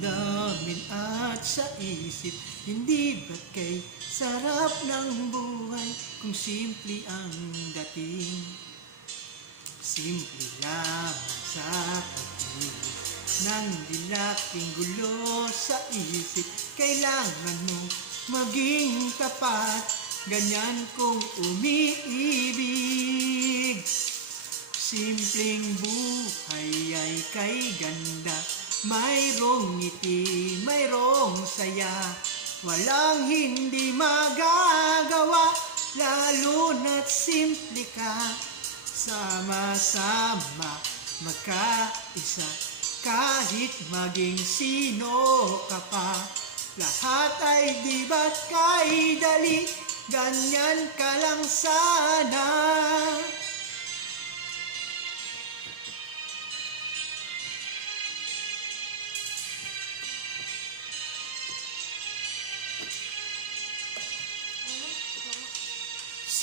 damdamin at sa isip, hindi ba't kay sarap ng buhay kung simple ang dating? Simple lang sa pag-ibig nang dilaking gulo sa isip. Kailangan mo maging tapat, ganyan kung umiibig. Simpleng buhay ay kay ganda, mayroong ngiti, mayroong saya. Walang hindi magagawa, lalo na't simple ka. Sama-sama, magkaisa, kahit maging sino ka pa. Lahat ay di ba't kay dali, ganyan ka lang sana.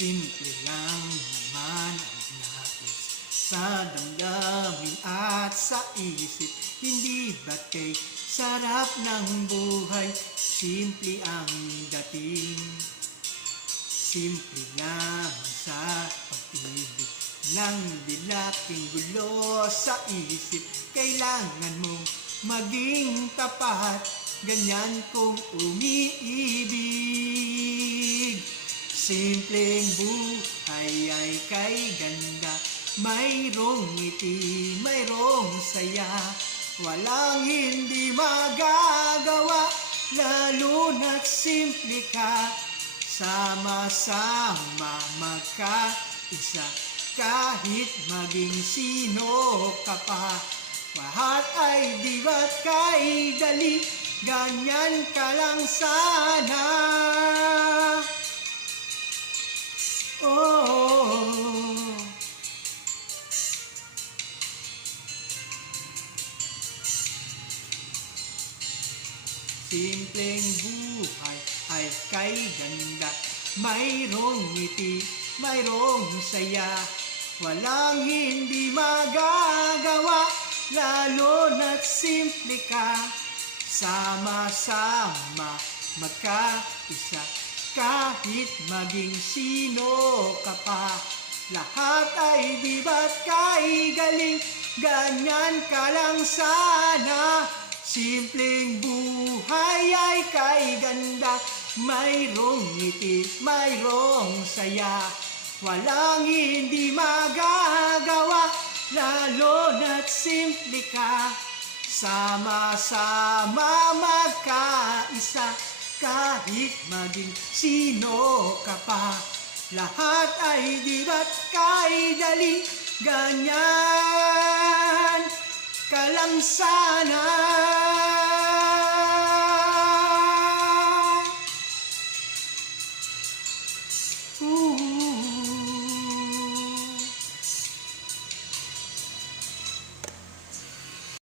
Simple lang naman ang nais sa damdamin at sa isip, hindi ba't kay sarap ng buhay simple ang dating? Simple lang sa pag-ibig nang dilaking gulo sa isip. Kailangan mong maging tapat, ganyan kung umiibig. Simpleng buhay ay kay ganda, mayroong ngiti, mayroong saya. Walang hindi magagawa, lalo na't simple ka. Sama-sama, magkaisa, kahit maging sino ka pa. Lahat ay di ba't kay dali, ganyan ka lang sana. Oh, simpleng buhay ay kay ganda, mayroong ngiti, mayroong saya. Walang hindi magagawa, lalo na't simple ka. Sama-sama, magkaisa, kahit maging sino ka pa. Lahat ay di ba't kay galing, ganyan ka lang sana. Simpleng buhay ay kay ganda, mayroong ngiti, mayroong saya. Walang hindi magagawa, lalo na't simple ka. Sama-sama, magkaisa, kahit maging sino ka pa. Lahat ay di ba't kay dali, ganyan ka lang sana.